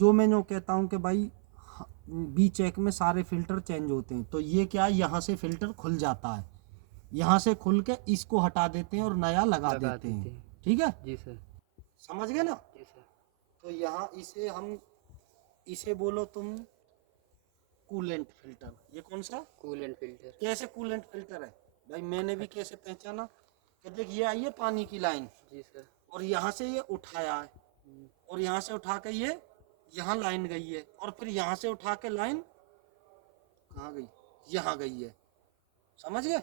जो मैं जो कहता हूँ कि भाई बी चेक में सारे फिल्टर चेंज होते हैं, तो ये क्या है, यहाँ से फिल्टर खुल जाता है, यहाँ से खुल के इसको हटा देते हैं और नया लगा देते हैं। ठीक है जी सर। समझ गए ना। जी सर। तो यहाँ इसे हम इसे बोलो तुम कूलेंट फिल्टर। ये कौन सा कूलेंट फिल्टर। कैसे कूलेंट फिल्टर है भाई, मैंने भी कैसे पहचाना कि देख ये आई है पानी की लाइन जी सर। और यहाँ से ये उठाया है और यहाँ से उठा के ये यहाँ लाइन गई है और फिर यहाँ से उठा के लाइन कहाँ गई, यहाँ गई है। समझ गए।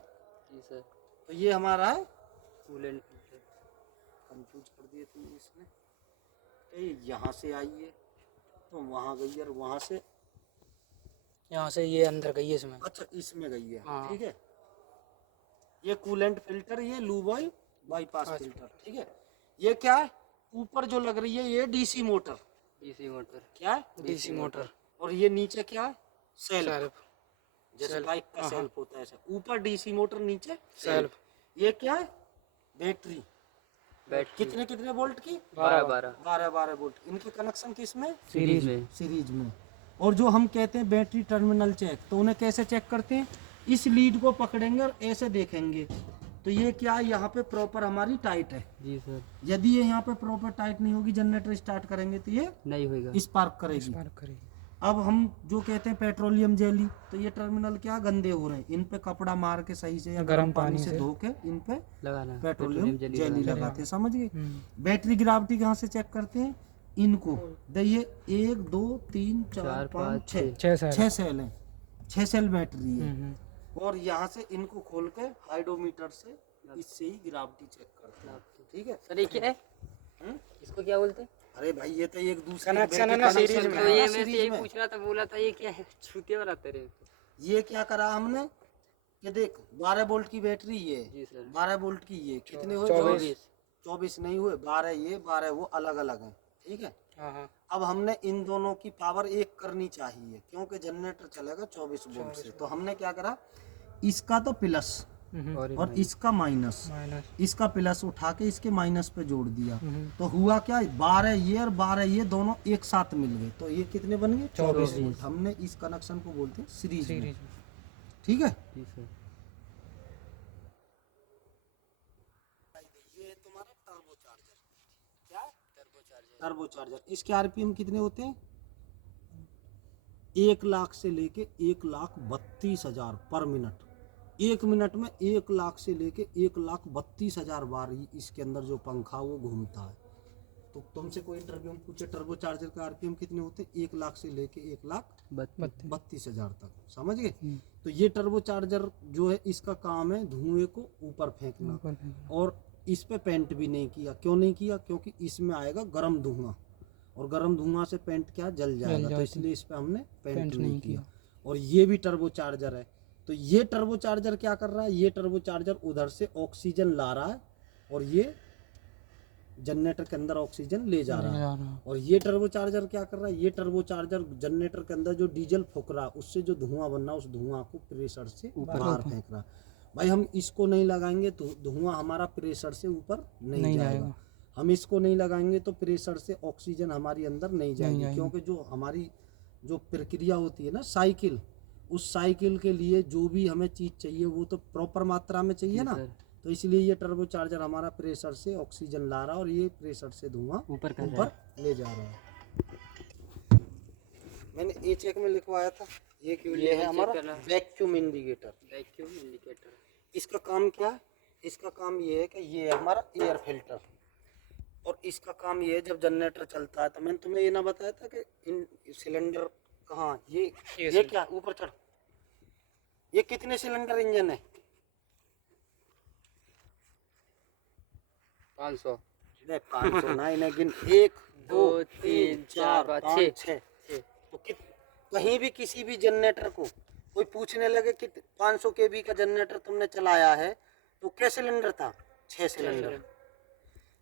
जी सर। तो ये हमारा है कूलेंट फिल्टर। कंफ्यूज कर दिए तुमने इसमें। तो ये यहाँ से आई है तो वहाँ गई और वहाँ से यहाँ से ये अंदर गई है इसमें। अच्छा इसमें गई है। हाँ। ठीक है ये कूलेंट फिल्टर, ये लूब ऑयल बाईपास फिल्टर। ठीक है ये क्या है, ऊपर जो लग रही है ये डीसी मोटर। DC motor. क्या है डीसी मोटर। और ये नीचे क्या है सेल्फ, सेल्फ। जैसे बाइक का सेल्फ होता है ऐसा, ऊपर डीसी मोटर नीचे सेल्फ। ये क्या है बैटरी। बैटरी कितने कितने वोल्ट की 12 12 वोल्ट। इनके कनेक्शन किसमें सीरीज में। सीरीज में। और जो हम कहते हैं बैटरी टर्मिनल चेक, तो उन्हें कैसे चेक करते हैं, इस लीड को पकड़ेंगे और ऐसे देखेंगे तो ये क्या है यहाँ पे प्रॉपर हमारी टाइट है। जी सर। यदि ये यहाँ पे प्रॉपर टाइट नहीं होगी, जनरेटर स्टार्ट करेंगे तो ये नहीं होगा। स्पार्क करेगी। अब हम जो कहते हैं पेट्रोलियम जेली, तो ये टर्मिनल क्या गंदे हो रहे हैं, इन पे कपड़ा मार के सही से या गर्म पानी से धो के इन पे लगाना पेट्रोलियम जेली लगाते हैं। समझ गए। बैटरी ग्रेविटी कहाँ से चेक करते हैं, इनको देखिए 1 2 3 4 5 6 सेल हैं, 6 सेल बैटरी है। और यहाँ से इनको खोल के हाइड्रोमीटर से इससे ही ग्रेविटी चेक करते हैं। ठीक है सर ये क्या है? इसको क्या बोलते हैं? अरे भाई ये तो एक दूसरे कनेक्शन है ना सीरीज में। तो ये मैं से यही पूछ रहा था, बोला था ये क्या है, छूते बनाते रहे। ये क्या करा हमने कि देख 12 वोल्ट की बैटरी ये जी सर। 12 वोल्ट की ये कितने हुए 24 नहीं हुए 12, ये 12 वो अलग अलग हैं। ठीक है अब हमने इन दोनों की पावर एक करनी चाहिए क्योंकि जनरेटर चलेगा 24 वोल्ट से। तो हमने क्या करा, इसका तो प्लस और इसका माइनस, इसका प्लस उठा के इसके माइनस पे जोड़ दिया। तो हुआ क्या, 12 ये और 12 ये दोनों एक साथ मिल गए तो ये कितने बन गए 24 वोल्ट। हमने इस कनेक्शन को बोलते हैं सीरीज में। ठीक है जी सर। ये तुम्हारा टर्बो चार्जर। क्या टर्बो चार्जर। इसके आरपीएम कितने होते हैं, 1 लाख से लेके 1,32,000 पर मिनट। 1 मिनट में 1 लाख से लेके 1,32,000 बार इसके अंदर जो पंखा वो घूमता है। तो तुमसे कोई इंटरव्यू में पूछे टर्बो चार्जर का आरपीएम कितने होते हैं, 1 लाख से लेके 1,32,000 तक। समझ गए। तो ये टर्बो चार्जर जो है इसका काम है धुएं को ऊपर फेंकना। और इस पे पेंट भी नहीं किया। क्यों नहीं किया, क्योंकि इसमें आएगा गर्म धुआं और गर्म धुआं से पेंट क्या जल जाएगा, तो इसलिए इस पे हमने पेंट नहीं किया। और ये भी टर्बो चार्जर है। तो ये टर्बो चार्जर क्या कर रहा है, ये टर्बो चार्जर उधर से ऑक्सीजन ला रहा है और ये जनरेटर के अंदर ऑक्सीजन ले जा रहा है। और ये टर्बो चार्जर क्या कर रहा है, ये टर्बो चार्जर जनरेटर के अंदर जो डीजल फूक रहा है उससे जो धुआं बन रहा है उस धुआं को प्रेशर से बाहर फेंक रहा है। भाई हम इसको नहीं लगाएंगे तो धुआं हमारा प्रेशर से ऊपर नहीं जाएगा। हम इसको नहीं लगाएंगे तो प्रेशर से ऑक्सीजन हमारी अंदर नहीं जाएगी। क्योंकि जो हमारी जो प्रक्रिया होती है ना साइकिल, उस साइकिल के लिए जो भी हमें चीज़ चाहिए वो तो प्रॉपर मात्रा में चाहिए ना। तो इसलिए ये टर्बो चार्जर हमारा प्रेशर से ऑक्सीजन ला रहा है और ये प्रेशर से धुआं ऊपर ले जा रहा है। मैंने ए चेक में लिखवाया था। ये है हमारा वैक्यूम इंडिकेटर। इसका काम क्या है, इसका काम ये है कि ये है हमारा एयर फिल्टर। और इसका काम ये है जब जनरेटर चलता है, तो मैंने तुम्हें ये ना बताया था कि इन सिलेंडर कहाँ, ये क्या ऊपर चढ़, ये कितने सिलेंडर इंजन है 500 500 नहीं लेकिन 1 2 3 4 5 6। तो कहीं भी किसी भी जनरेटर को कोई पूछने लगे कि 500 केवी का जनरेटर तुमने चलाया है तो क्या सिलेंडर था, 6 सिलेंडर।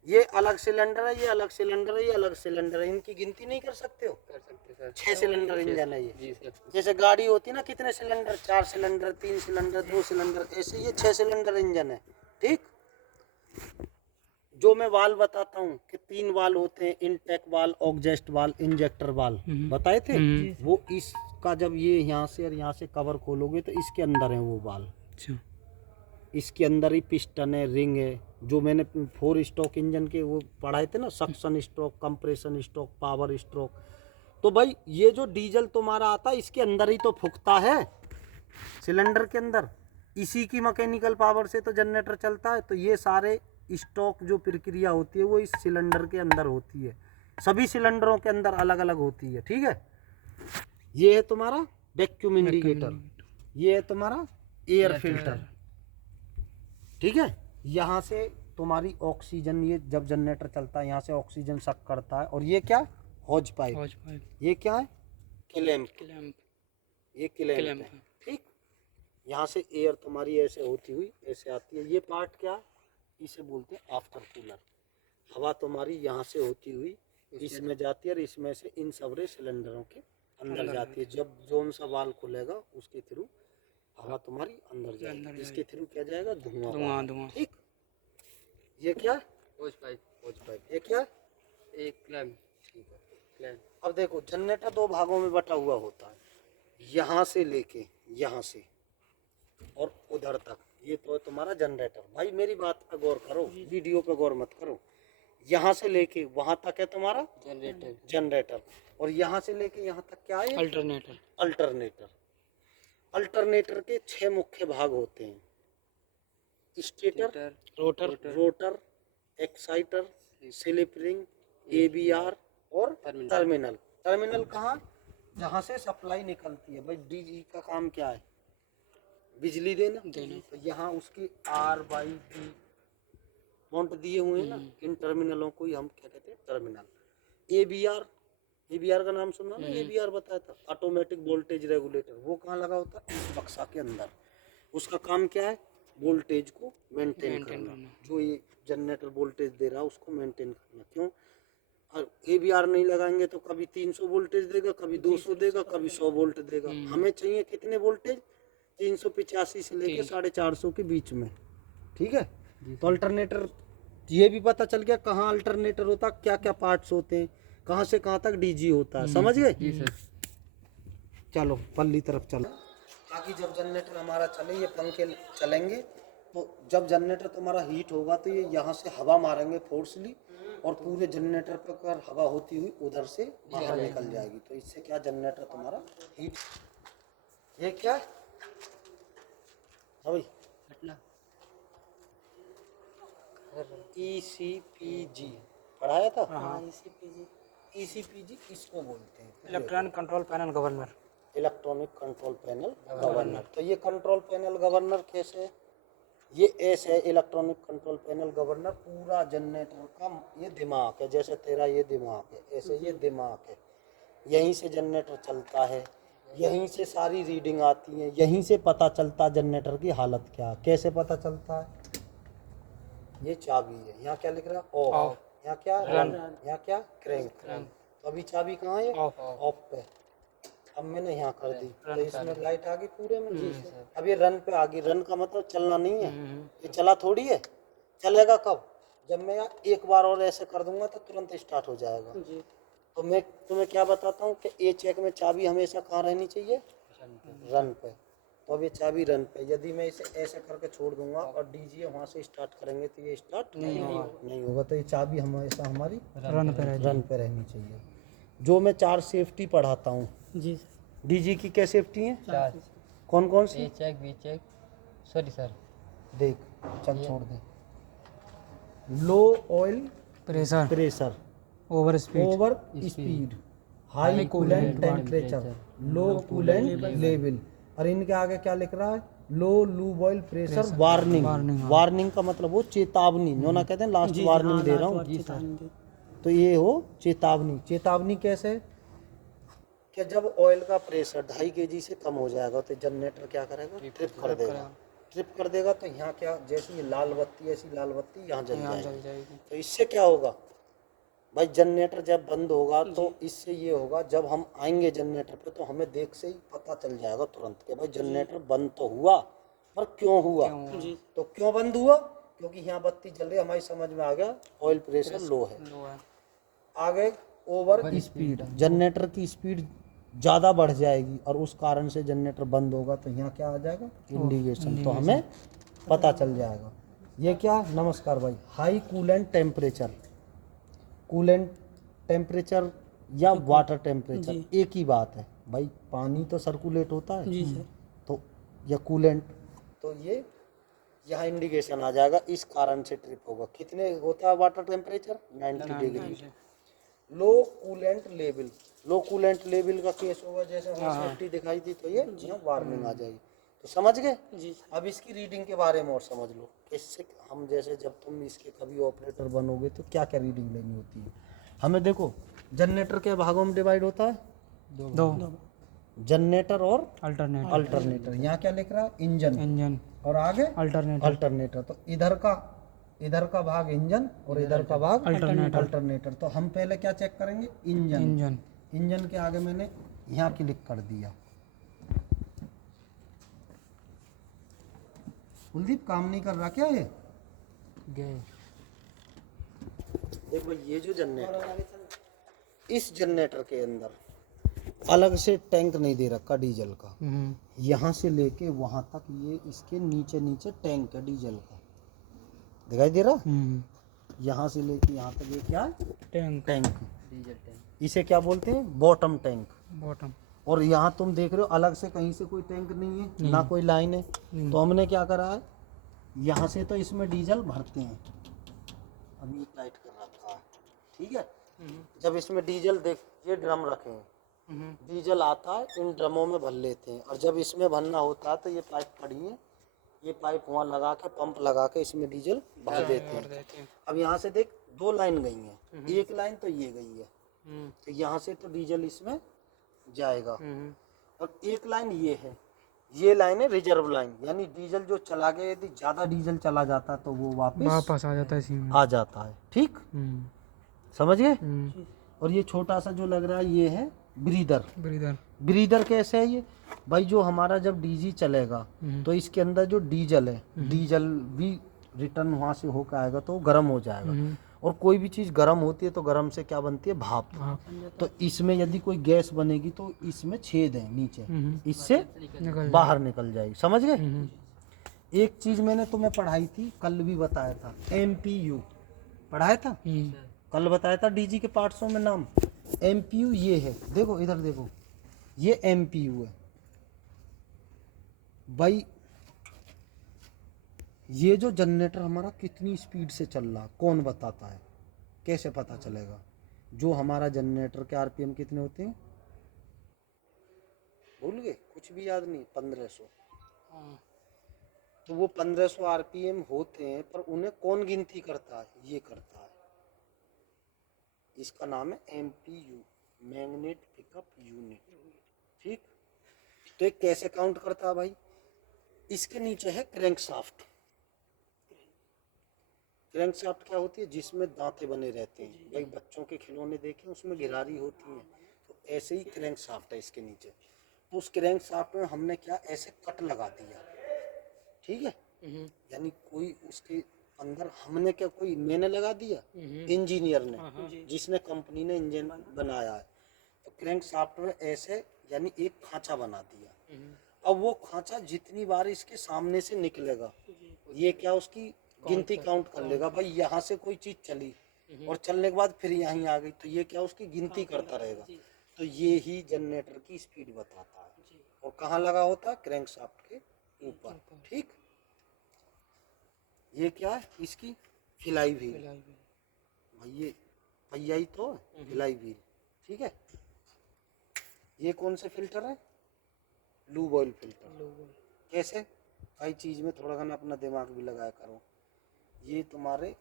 ये अलग सिलेंडर है, ये अलग सिलेंडर है, ये अलग सिलेंडर है, इनकी गिनती नहीं कर सकते हो। कर सकते सर। 6 सिलेंडर इंजन है ये। जी सर। जैसे गाड़ी होती है ना कितने सिलेंडर, 4 सिलेंडर 3 सिलेंडर 2 सिलेंडर, ऐसे ये 6 सिलेंडर इंजन है। ठीक, जो मैं वाल बताता हूँ कि 3 वाल होते हैं, इनटेक वाल, ऑग्जेस्ट वाल, इंजेक्टर वाल, बताए थे। वो इसका जब ये यहाँ से और यहाँ से कवर खोलोगे तो इसके अंदर है वो वाल। अच्छा। इसके अंदर ही पिस्टन है, रिंग है, जो मैंने 4 स्ट्रोक इंजन के वो पढ़ाए थे ना, suction stroke, compression stroke, power stroke. तो भाई ये जो डीजल तुम्हारा आता है इसके अंदर ही तो फूकता है, सिलेंडर के अंदर। इसी की मैकेनिकल पावर से तो जनरेटर चलता है। तो ये सारे स्टॉक जो प्रक्रिया होती है वो इस सिलेंडर के अंदर होती है, सभी सिलेंडरों के अंदर अलग अलग होती है, ठीक है। ये है तुम्हारा वैक्यूम इंडिकेटर, ये है तुम्हारा एयर फिल्टर, ठीक है। यहाँ से तुम्हारी ऑक्सीजन, ये जब जनरेटर चलता है यहाँ से ऑक्सीजन सक करता है। और ये क्या, हॉज पाइप, ये क्या है, क्लैंप, ये क्लैंप है, ठीक। यहाँ से एयर तुम्हारी ऐसे होती हुई ऐसे आती है। ये पार्ट क्या, इसे बोलते हैं आफ्टर कूलर। हवा तुम्हारी यहाँ से होती हुई इसमें जाती है और इसमें से इन सबरे सिलेंडरों के अंदर जाती है। जब जोन सा वाल्व खुलेगा उसके थ्रू हवा तुम्हारी अंदर जाएगी, इसके थ्रू क्या जाएगा, धुआं, ठीक। ये क्या, होज पाइप, ये क्या, एक क्लैंप, ठीक है। क्लैंप। अब देखो जनरेटर 2 भागों में बटा हुआ होता है, यहाँ से लेके यहाँ से और उधर तक, ये तो है तुम्हारा जनरेटर। भाई मेरी बात पे गौर करो, वीडियो पे गौर मत करो। यहाँ से लेके वहां तक है तुम्हारा जनरेटर, और यहाँ से लेके यहाँ तक क्या है, अल्टरनेटर के 6 मुख्य भाग होते हैं, stator, rotor, exciter, slip ring, ABR और टर्मिनल। टर्मिनल कहाँ, जहाँ से सप्लाई निकलती है। भाई डीजी का काम क्या है, बिजली देना। तो यहाँ उसकी R/B माउंट दिए हुए हैं ना, इन टर्मिनलों को ही हम क्या कहते हैं, टर्मिनल। ABR का नाम सुना ना, ABR बताया था, ऑटोमेटिक वोल्टेज रेगुलेटर। वो कहाँ लगा होता है, इस बक्सा के अंदर। उसका काम क्या है, वोल्टेज को मेंटेन करना। जो ये जनरेटर वोल्टेज दे रहा है उसको मेंटेन करना। क्यों, और ABR नहीं लगाएंगे तो कभी 300 वोल्टेज देगा, कभी 200 देगा, कभी 100 वोल्ट देगा। हमें चाहिए कितने वोल्टेज, 385 से लेके 450 के बीच में, ठीक है। तो अल्टरनेटर, ये भी पता चल गया कहाँ अल्टरनेटर होता है, क्या क्या पार्ट्स होते हैं, कहाँ से कहाँ तक डीजी होता है, समझ गए। जी सर। चलो पल्ली तरफ चलो, ताकि जब जनरेटर हमारा चले, ये पंखे चलेंगे, तो जब जनरेटर तुम्हारा हीट होगा तो ये यहाँ से हवा मारेंगे फोर्सली, और पूरे जनरेटर पर अगर हवा होती हुई उधर से बाहर निकल जाएगी। तो इससे क्या, जनरेटर तुम्हारा हीट। ये क्या है, हाँ भाई, ECPG पढ़ाया था। ECPG इसको बोलते हैं, electronic control panel governor. Electronic control panel governor. तो ये कंट्रोल पैनल गवर्नर कैसे है, ये ऐसे है, इलेक्ट्रॉनिक कंट्रोल पैनल गवर्नर पूरा जनरेटर का ये दिमाग है। जैसे तेरा ये दिमाग है, ऐसे ये दिमाग है। यहीं से जनरेटर चलता है, यहीं से सारी रीडिंग आती है, यहीं से पता चलता है जनरेटर की हालत क्या। कैसे पता चलता है, ये चाबी है, यहाँ क्या लिख रहा है, ऑफ, यहाँ क्या रन, यहाँ क्या क्रैंक। तो अभी चाबी कहाँ है, ऑफ पे। अब मैंने यहाँ कर दी तो इसमें लाइट आ गई पूरे में। अब ये रन पे आ गई। रन का मतलब चलना नहीं है, ये चला थोड़ी है। चलेगा कब, जब मैं यहाँ एक बार और ऐसे कर दूंगा तो तुरंत स्टार्ट हो जाएगा। तो मैं तुम्हें क्या बताता हूँ कि ए चेक में चाबी हमेशा कहाँ रहनी चाहिए, रन पे। तो अब ये चाबी रन पे, यदि मैं इसे ऐसे करके छोड़ दूंगा और डीजी वहाँ से स्टार्ट करेंगे तो ये स्टार्ट नहीं होगा। तो ये चाबी हमेशा हमारी रन पे रहनी चाहिए। जो मैं 4 सेफ्टी पढ़ाता हूँ जी, डीजी की, क्या सेफ्टी है, कौन कौन सी, A check, B check, sorry sir, देख, चल छोड़ दे। Low oil pressure, over speed, high coolant temperature, low coolant level. और इनके आगे क्या लिख रहा है, low lube oil pressure, warning का मतलब वो चेतावनी, जो ना कहते हैं लास्ट वार्निंग दे रहा हूँ। तो ये हो चेतावनी कैसे, कि जब ऑयल का प्रेशर 2.5 kg से कम हो जाएगा तो जनरेटर क्या करेगा, ट्रिप कर देगा। तो यहाँ क्या, जैसी ये लाल बत्ती, ऐसी लाल बत्ती यहाँ जल जाएगी। तो इससे क्या होगा भाई, जनरेटर जब बंद होगा तो इससे ये होगा, जब हम आएंगे जनरेटर पे तो हमें देख से ही पता चल जाएगा तुरंत कि भाई जनरेटर बंद तो हुआ, पर क्यों हुआ। तो क्यों बंद हुआ, क्योंकि यहाँ बत्ती जल रही है, हमारी समझ में आ गया ऑयल प्रेशर लो है। लो है। आगे ओवर स्पीड, जनरेटर की स्पीड ज़्यादा बढ़ जाएगी और उस कारण से जनरेटर बंद होगा, तो यहाँ क्या आ जाएगा इंडिकेशन, तो हमें पता चल जाएगा। ये क्या, नमस्कार भाई, high coolant temperature, coolant temperature या वाटर टेम्परेचर एक ही बात है भाई, पानी तो सर्कुलेट होता है जी सर। तो या कूलेंट, तो ये यहाँ इंडिकेशन आ जाएगा, इस कारण से ट्रिप होगा। कितने होता है वाटर टेम्परेचर, 90 डिग्री। लो कूलेंट लेवल, लो कूलेंट लेवल का केस होगा, जैसे हमें सेफ्टी दिखाई दी तो ये यहाँ वार्निंग आ जाएगी। तो समझ गए। जी। अब इसकी रीडिंग के बारे में और समझ लो, इससे हम जैसे जब तुम इसके कभी ऑपरेटर बनोगे तो क्या क्या रीडिंग लेनी होती है हमें। देखो जनरेटर के भागों में डिवाइड होता है दो। जनरेटर और अल्टरनेटर। अल्टरनेटर। यहाँ क्या लिख रहा है, इंजन, इंजन और आगे अल्टरनेटर। अल्टरनेटर। तो इधर का भाग इंजन और इधर का भाग अल्टरनेटर। अल्टरनेटर। तो हम पहले क्या चेक करेंगे, इंजन। इंजन इंजन के आगे मैंने यहाँ क्लिक कर दिया। कुलदीप काम नहीं कर रहा क्या ये? गए। देखो ये जो जनरेटर, इस जनरेटर के अंदर अलग से टैंक नहीं दे रखा डीजल का। यहाँ से लेके वहां तक ये इसके नीचे नीचे टैंक है डीजल का, दिखाई दे रहा। यहाँ से लेके यहाँ तक ये क्या है, टैंक, डीजल टैंक। इसे क्या बोलते हैं, बॉटम टैंक। बॉटम। और यहाँ तुम देख रहे हो अलग से कहीं से कोई टैंक नहीं है, ना कोई लाइन है। तो हमने क्या करा है, यहाँ से तो इसमें डीजल भरते हैं, अभी टाइट कर रखा है, ठीक है। जब इसमें डीजल, देख ये ड्रम रखे हैं, डीजल आता है इन ड्रमों में भर लेते हैं, और जब इसमें भरना होता है तो ये पाइप पड़ी है, ये पाइप वहाँ लगा के, पंप लगा के इसमें डीजल भर देते हैं। अब यहाँ से देख दो लाइन गई हैं, एक लाइन तो ये गई है, तो यहाँ से तो डीजल इसमें जाएगा, और एक लाइन ये है, ये लाइन है रिजर्व लाइन, यानी डीजल जो चला गया, यदि ज़्यादा डीजल चला जाता है तो वो वापस आ जाता है इसी में। आ जाता है, ठीक, समझ गए। और ये छोटा सा जो लग रहा है ये है ब्रीदर। ब्रीदर कैसे है ये भाई, जो हमारा जब डीजी चलेगा तो इसके अंदर जो डीजल है, डीजल भी रिटर्न वहाँ से होकर आएगा तो गर्म हो जाएगा, और कोई भी चीज़ गर्म होती है तो गर्म से क्या बनती है, भाप। तो इसमें यदि कोई गैस बनेगी तो इसमें छेद है नीचे, इससे बाहर निकल जाएगी, समझ गए। एक चीज़ मैंने तुम्हें पढ़ाई थी, कल भी बताया था, MPU पढ़ाया था, कल बताया था डीजी के पार्ट्सों में नाम। MPU ये है, देखो इधर देखो, ये MPU है भाई। ये जो जनरेटर हमारा कितनी स्पीड से चल रहा कौन बताता है, कैसे पता चलेगा? जो हमारा जनरेटर के RPM कितने होते हैं, भूल गए, कुछ भी याद नहीं, 1500। तो वो 1500 RPM होते हैं, पर उन्हें कौन गिनती करता है, ये करता है, इसका नाम है MPU, मैग्नेट पिकअप यूनिट, ठीक। तो ये कैसे काउंट करता है भाई, इसके नीचे है क्रैंकशाफ्ट। क्रैंकशाफ्ट क्या होती है, जिसमें दांते बने रहते हैं, भाई बच्चों के खिलौने देखे उसमें घिरारी होती है, तो ऐसे ही क्रैंकशाफ्ट है इसके नीचे। तो उस क्रैंकशाफ्ट में हमने क्या ऐसे कट लगा दिया, ठीक है, यानी कोई उसके अंदर हमने क्या, कोई मैंने लगा दिया, इंजीनियर ने, जिसने कंपनी ने इंजन बनाया है, तो क्रैंकशाफ्ट में ऐसे यानी एक खांचा बना दिया। अब वो खांचा जितनी बार इसके सामने से निकलेगा, ये क्या उसकी गिनती काउंट कर लेगा, भाई यहाँ से कोई चीज चली और चलने के बाद फिर यहीं आ गई, तो ये क्या उसकी गिनती करता रहेगा। तो ये ही जनरेटर की स्पीड बताता है, और कहाँ लगा होता है, क्रैंकशाफ्ट के ऊपर, ठीक। ये क्या है, इसकी फिलाई व्हील, भाई ये पहिया ही तो है, फिलाई व्हील, ठीक है। ये कौन से फिल्टर है, लूब ऑयल फिल्टर। कैसे भाई, चीज में थोड़ा घना अपना दिमाग भी लगाया करो। ये तुम्हारे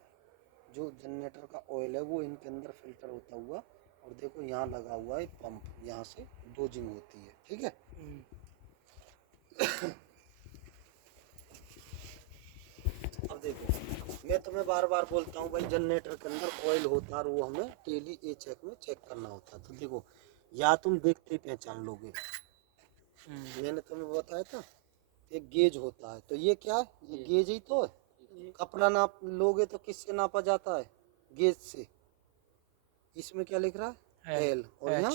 जो जनरेटर का ऑयल है वो इनके अंदर फिल्टर होता हुआ, और देखो यहाँ लगा हुआ है पंप, यहाँ से डोजिंग होती है, ठीक है। अब देखो मैं तुम्हें बार बार बोलता हूँ भाई, जनरेटर के अंदर ऑयल होता है और वो हमें डेली ए चेक में चेक करना होता है। तो देखो या तुम देखते ही पहचान लोगे, मैंने तुम्हें बताया था एक गेज होता है, तो ये क्या है, ये गेज ही तो है, कपड़ा नाप लोगे तो किससे नापा जाता है? गेज से। इसमें क्या लिख रहा है? एल और यहाँ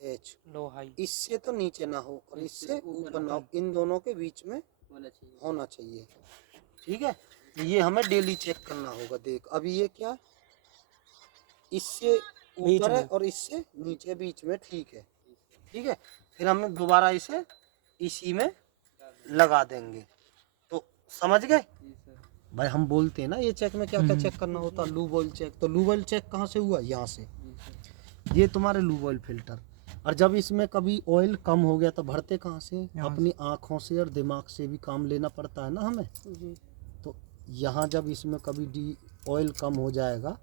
एच। लो हाई। इससे तो नीचे ना हो और इससे ऊपर ना हो, इन दोनों के बीच में होना चाहिए। ठीक है, तो ये हमें डेली चेक करना होगा। देख अभी ये क्या है? इससे ऊपर है और इससे नीचे बीच में, ठीक है। ठीक है, फिर हम दोबारा इसे इसी में लगा देंगे। तो समझ गए भाई? हम बोलते हैं ना ये चेक में क्या क्या चेक करना होता है, लूब ऑयल चेक। तो लूब ऑयल चेक कहाँ से हुआ? यहाँ से। ये तुम्हारे लूब ऑयल फिल्टर। और जब इसमें कभी ऑयल कम हो गया तो भरते कहाँ से? अपनी आँखों से और दिमाग से भी काम लेना पड़ता है ना हमें। तो यहाँ जब इसमें कभी ऑयल कम हो जाएगा,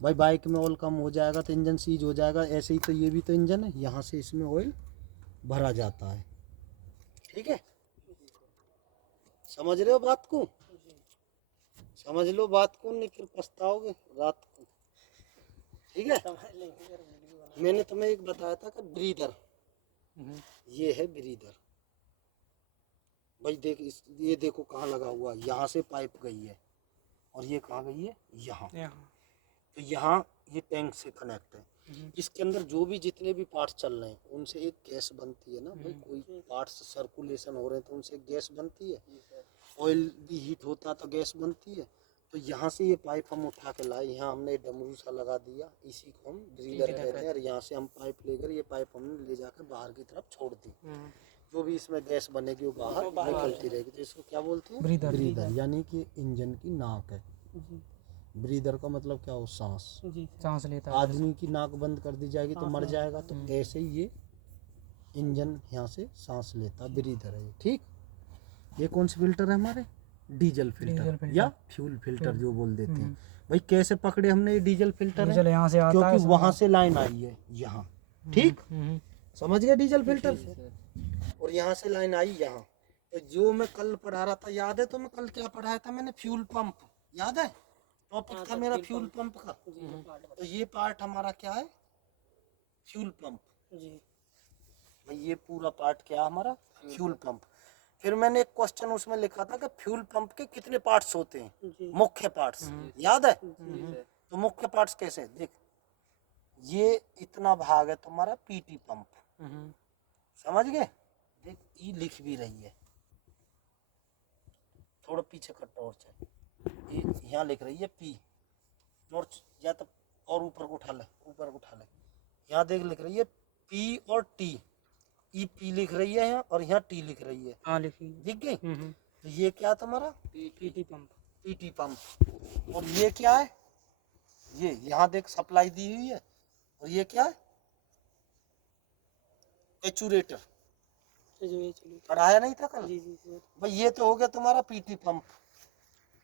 भाई बाइक में ऑयल कम हो जाएगा तो इंजन सीज हो जाएगा। ऐसे ही तो ये भी तो इंजन है, यहाँ से इसमें ऑयल भरा जाता है। ठीक है, समझ रहे हो बात को? समझ लो बात को, नहीं फिर पछताओगे रात को। ठीक है, मैंने तुम्हें एक बताया था कि ब्रीदर, ये है ब्रीदर। भाई देख ये देखो कहाँ लगा हुआ, यहाँ से पाइप गई है और ये कहाँ गई है? यहाँ। तो यहाँ ये टैंक से कनेक्ट है। इसके अंदर जो भी जितने भी पार्ट्स चल रहे हैं उनसे एक गैस बनती है ना भाई। कोई पार्ट्स सर्कुलेशन हो रहे हैं तो उनसे गैस बनती है। ऑयल भी हीट होता है तो गैस बनती है। तो यहाँ से ये पाइप हम उठा के लाए, यहाँ हमने डमरू सा लगा दिया, इसी को हम ब्रीदर कहते हैं। और यहाँ से हम पाइप लेकर ये पाइप हमने ले जाकर बाहर की तरफ छोड़ दी। जो भी इसमें गैस बनेगी वो बाहर निकलती रहेगी। तो इसको क्या बोलते हैं? ब्रीदर, यानी कि इंजन की नाक है। ब्रीदर का मतलब क्या हो? सांस। सांस लेता है। आदमी की नाक बंद कर दी जाएगी तो मर जाएगा, तो ऐसे ही ये इंजन यहाँ से सांस लेता, ब्रीदर है। ठीक, ये कौन सी फिल्टर है हमारे? डीजल फिल्टर या फ्यूल फिल्टर जो बोल देते हैं। भाई कैसे पकड़े हमने ये डीजल फिल्टर है? यहाँ से आता है, क्योंकि वहां से लाइन आई है यहाँ। ठीक, समझ गए डीजल फिल्टर? और यहाँ से लाइन आई यहाँ। तो जो मैं कल पढ़ा रहा था, याद है? तो मैं कल क्या पढ़ाया था मैंने? फ्यूल पंप, याद है? टॉपिक था मेरा फ्यूल पंप का। तो ये पार्ट हमारा क्या है? Fuel pump. भाई ये पूरा पार्ट क्या हमारा? Fuel pump. फिर मैंने एक क्वेश्चन उसमें लिखा था कि फ्यूल पंप के कितने पार्ट्स होते हैं? मुख्य पार्ट्स, याद है? तो मुख्य पार्ट्स कैसे? देख ये इतना भाग है तुम्हारा पीटी पंप, समझ गए? देख ये लिख भी रही है, थोड़ा पीछे का टॉर्च है, ये यहाँ लिख रही है पी। टॉर्च या तो और ऊपर को उठा ले, ऊपर को उठा ले। यहाँ देख लिख रही है पी और टी। ई पी लिख रही है यहाँ और यहाँ टी लिख रही है। हाँ लिखी। दिख गई? तो ये क्या तुम्हारा? PT pump. PT pump. और ये क्या है? ये यहाँ देख सप्लाई दी हुई है। और ये क्या है? एचूरेटर। पढ़ाया नहीं था कल? भाई ये तो हो गया तुम्हारा पीटी पंप,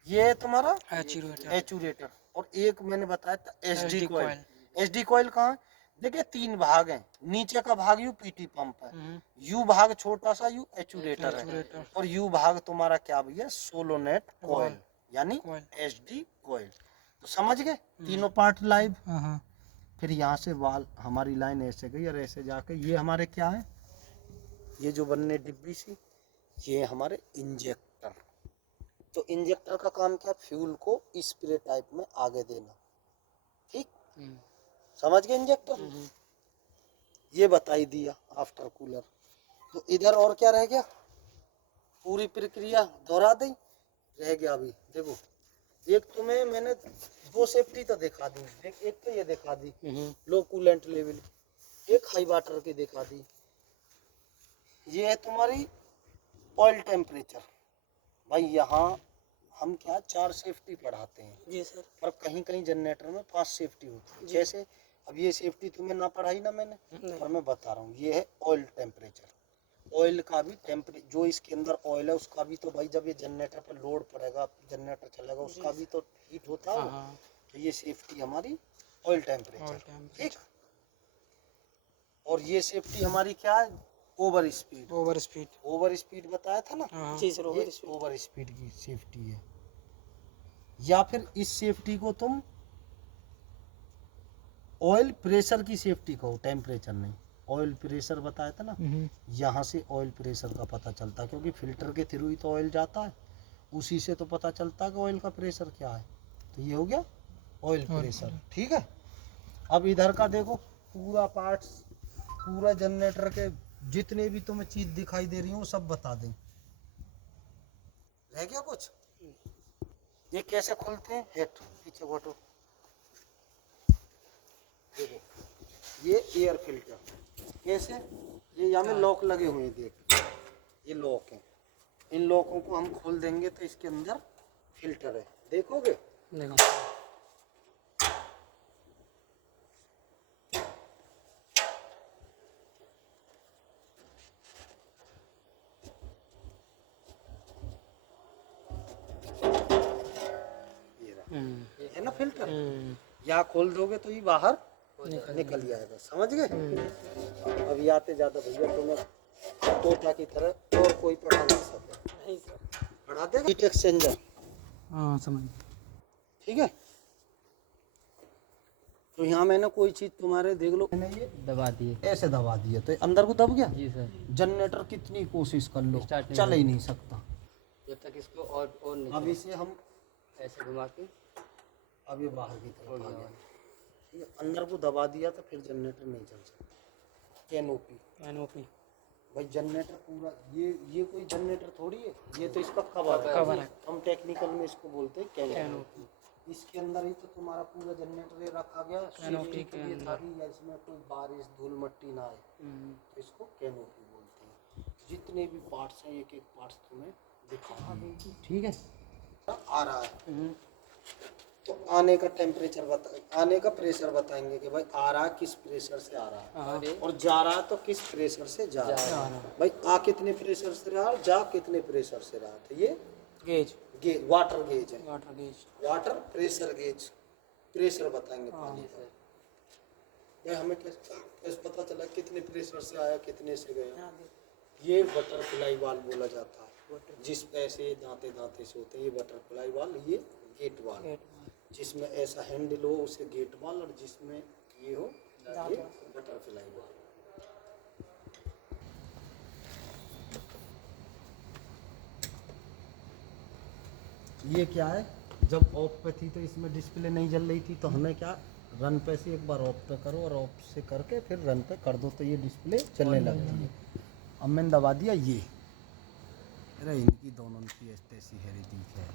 ये तुम्हारा एचूरेटर। और एक मैंने बताया था एसडी कॉइल। एसडी कॉइल कहाँ है? देखिए तीन भाग हैं, नीचे का भाग यू पीटी पंप है, यू भाग छोटा सा यू एचूरेटर है, और यू भाग तुम्हारा क्या भैया? सोलोनेट कॉइल यानी एसडी कॉइल। तो समझ गए तीनों पार्ट लाइव। फिर यहाँ से वाल हमारी लाइन ऐसे गई और ऐसे जाके ये हमारे क्या है? ये जो बनने डिब्बी सी, ये हमारे इंजेक्टर। तो इंजेक्टर का काम क्या? फ्यूल को स्प्रे टाइप में आगे देना। ठीक, समझ गए इंजेक्टर? ये बताई दिया आफ्टर कूलर। तो इधर और क्या रह गया? पूरी प्रक्रिया दोहरा दी। रह गया अभी देखो, एक तुम्हें मैंने दो सेफ्टी तो दिखा दी। एक तो ये दिखा दी लो कूलेंट लेवल, एक हाई वाटर की दिखा दी। ये है तुम्हारी ऑयल टेम्परेचर। भाई यहाँ हम क्या 4 सेफ्टी पढ़ाते हैं जी सर, पर कहीं कहीं जनरेटर में 5 सेफ्टी होती है। जैसे अब ये सेफ्टी तुम्हें ना पढ़ाई ना मैंने, पर मैं बता रहा हूँ। ये है ऑयल टेम्परेचर। ऑयल का भी टेम्परेचर, जो इसके अंदर ऑयल है उसका भी तो भाई जब ये जनरेटर पर लोड पड़ेगा, जनरेटर चलेगा, उसका भी तो हीट होता है। तो ये सेफ्टी हमारी ऑयल टेम्परेचर। ठीक, और ये सेफ्टी हमारी क्या है? Over speed. ओवर स्पीड बताया था ना जी सर, ओवर स्पीड की सेफ्टी है। या फिर इस सेफ्टी को तुम ऑयल प्रेशर की सेफ्टी कहो, टेम्परेचर नहीं। ऑयल प्रेशर बताया था ना, यहाँ से ऑयल प्रेशर का पता चलता है, क्योंकि फिल्टर के थ्रू ही तो ऑयल जाता है। उसी से तो पता चलता है कि ऑयल का प्रेशर क्या है। तो ये हो गया ऑयल प्रेशर, ठीक है। अब इधर का देखो पूरा पार्ट्स, पूरा जनरेटर के जितने भी तुम्हें चीज दिखाई दे रही हो सब बता दें। रह गया कुछ? ये कैसे खुलते हैं? हेड पीछे घोटो, देखो ये एयर फिल्टर कैसे, ये यहाँ में लॉक लगे हुए हैं, देख ये लॉक है। इन लॉकों को हम खोल देंगे तो इसके अंदर फिल्टर है, देखोगे? देखो ये है ना फिल्टर, यहाँ खोल दोगे तो ये बाहर निकल जाएगा, समझ गए? अब आते ज्यादा भैया तुम्हें तोता की तरह और कोई पढ़ा नहीं सके, पढ़ा देगा। हीट एक्सचेंजर, हाँ समझ। ठीक है। तो यहाँ मैंने कोई चीज तुम्हारे देख लो, मैंने ये दबा दिए। ऐसे दबा दिया तो अंदर को दब गया। जी सर। जनरेटर कितनी कोशिश कर लो स्टार्ट नहीं चल ही नहीं सकता। जब तक इसको और नहीं अब इसे हम ऐसे घुमा के अब ये बाहर की तरफ आ गया, ठीक है। अंदर को दबा दिया तो फिर जनरेटर नहीं चल सकता। कैनोपी, एनओपी भाई जनरेटर पूरा ये कोई जनरेटर थोड़ी है, ये तो इसका कवर कवर है। है। हम टेक्निकल में इसको बोलते हैं कैनोपी। कैनोपी इसके अंदर ही तो तुम्हारा पूरा जनरेटर ये रखा गया कैनोपी सेफ्टी के के लिए, अंदर। ताकि या इसमें कोई बारिश धूल मट्टी ना आए, तो इसको कैनोपी बोलते हैं। जितने भी पार्ट्स हैं एक एक पार्ट्स तुम्हें दिखा देंगे, ठीक है। आ रहा है तो आने का टेम्परेचर आने का प्रेशर बताएंगे कि भाई आ रहा किस प्रेशर से आ रहा है, और जा रहा तो किस प्रेशर से जा रहा है। भाई आ कितने प्रेशर से रहा और जा कितने प्रेशर से रहा, तो ये गेज, वाटर गेज है, water gauge, water pressure gauge, pressure बताएंगे पानी का। भाई हमें कैसे पता चला कितने प्रेशर से आया कितने से गया? ये बटरफ्लाई वाल्व बोला जाता है, जिस ऐसे दांते दांते से होते हैं, ये बटरफ्लाई वाल्व, ये गेट वाल्व। जिसमें ऐसा हैंडल हो उसे गेट वाल्व, और जिसमें ये हो ये बटरफ्लाई वाल्व। ये क्या है, जब ऑफ पे थी तो इसमें डिस्प्ले नहीं जल रही थी, तो हमें क्या रन पे से एक बार ऑफ पे करो और ऑफ से करके फिर रन पे कर दो तो ये डिस्प्ले चलने लगती है। अब मैंने दबा दिया ये, अरे इनकी दोनों की ऐसी हेरी दिख है।